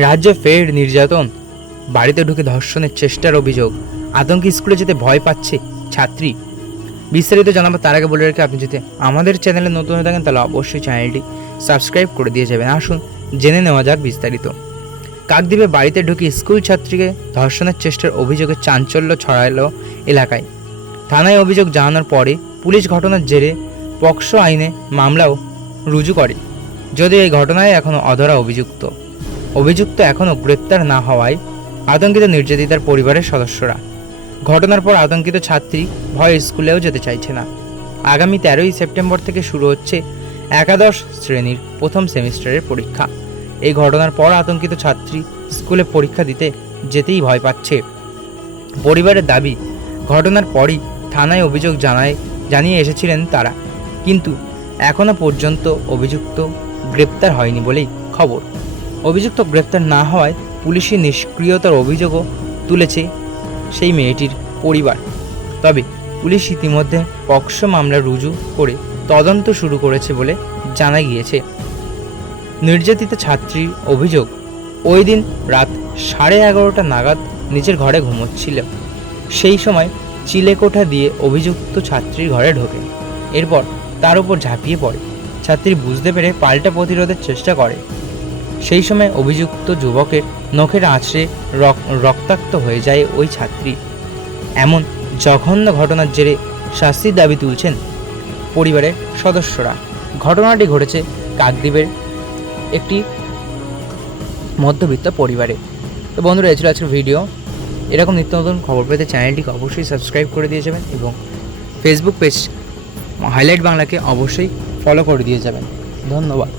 রাজ্যে ফের নির্যাতন, বাড়িতে ঢুকে ধর্ষণের চেষ্টার অভিযোগ, আতঙ্কে স্কুলে যেতে ভয় পাচ্ছে ছাত্রী। বিস্তারিত জানাবো তার আগে বলে রাখি, আপনি যদি আমাদের চ্যানেলে নতুন হয়ে থাকেন তাহলে অবশ্যই চ্যানেলটি সাবস্ক্রাইব করে দিয়ে যাবেন। আসুন জেনে নেওয়া যাক বিস্তারিত। কাকদ্বীপে বাড়িতে ঢুকে স্কুল ছাত্রীকে ধর্ষণের চেষ্টার অভিযোগে চাঞ্চল্য ছড়ালো এলাকায়। থানায় অভিযোগ জানানোর পরে পুলিশ ঘটনার জেরে পক্সো আইনে মামলাও রুজু করে। যদিও এই ঘটনায় এখনও অধরা অভিযুক্ত এখনও গ্রেপ্তার না হওয়ায় আতঙ্কিত নির্যাতিতার পরিবারের সদস্যরা। ঘটনার পর আতঙ্কিত ছাত্রী ভয়ে স্কুলেও যেতে চাইছে না। আগামী 13ই সেপ্টেম্বর থেকে শুরু হচ্ছে একাদশ শ্রেণীর প্রথম সেমিস্টারের পরীক্ষা। এই ঘটনার পর আতঙ্কিত ছাত্রী স্কুলে পরীক্ষা দিতে যেতেই ভয় পাচ্ছে। পরিবারের দাবি, ঘটনার পরই থানায় অভিযোগ জানিয়ে এসেছিলেন তারা, কিন্তু এখনও পর্যন্ত অভিযুক্ত গ্রেপ্তার হয়নি বলেই খবর। অভিযুক্ত গ্রেপ্তার না হওয়ায় পুলিশি নিষ্ক্রিয়তার অভিযোগও তুলেছে সেই মেয়েটির পরিবার। তবে পুলিশ ইতিমধ্যে পক্সো মামলা রুজু করে তদন্ত শুরু করেছে বলে জানা গিয়েছে। নির্যাতিত ছাত্রীর অভিযোগ, ওই দিন রাত 11:30 নাগাদ নিজের ঘরে ঘুমোচ্ছিল। সেই সময় চিলেকোঠা দিয়ে অভিযুক্ত ছাত্রীর ঘরে ঢোকে। এরপর তার উপর ঝাঁপিয়ে পড়ে। ছাত্রী বুঝতে পেরে পাল্টা প্রতিরোধের চেষ্টা করে। সেই সময় অভিযুক্ত যুবকের নখের আঁচড়ে রক্তাক্ত হয়ে যায় ওই ছাত্রী। এমন জঘন্য ঘটনার জেরে শাস্তির দাবি তুলছেন পরিবারের সদস্যরা। ঘটনাটি ঘটেছে কাকদ্বীপের একটি মধ্যবিত্ত পরিবারে। তো বন্ধুরা, এই ছিল আজকের ভিডিও। এরকম নিত্য নতুন খবর পেতে চ্যানেলটিকে অবশ্যই সাবস্ক্রাইব করে দিয়ে যাবেন এবং ফেসবুক পেজ হাইলাইট বাংলাকে অবশ্যই ফলো করে দিয়ে যাবেন। ধন্যবাদ।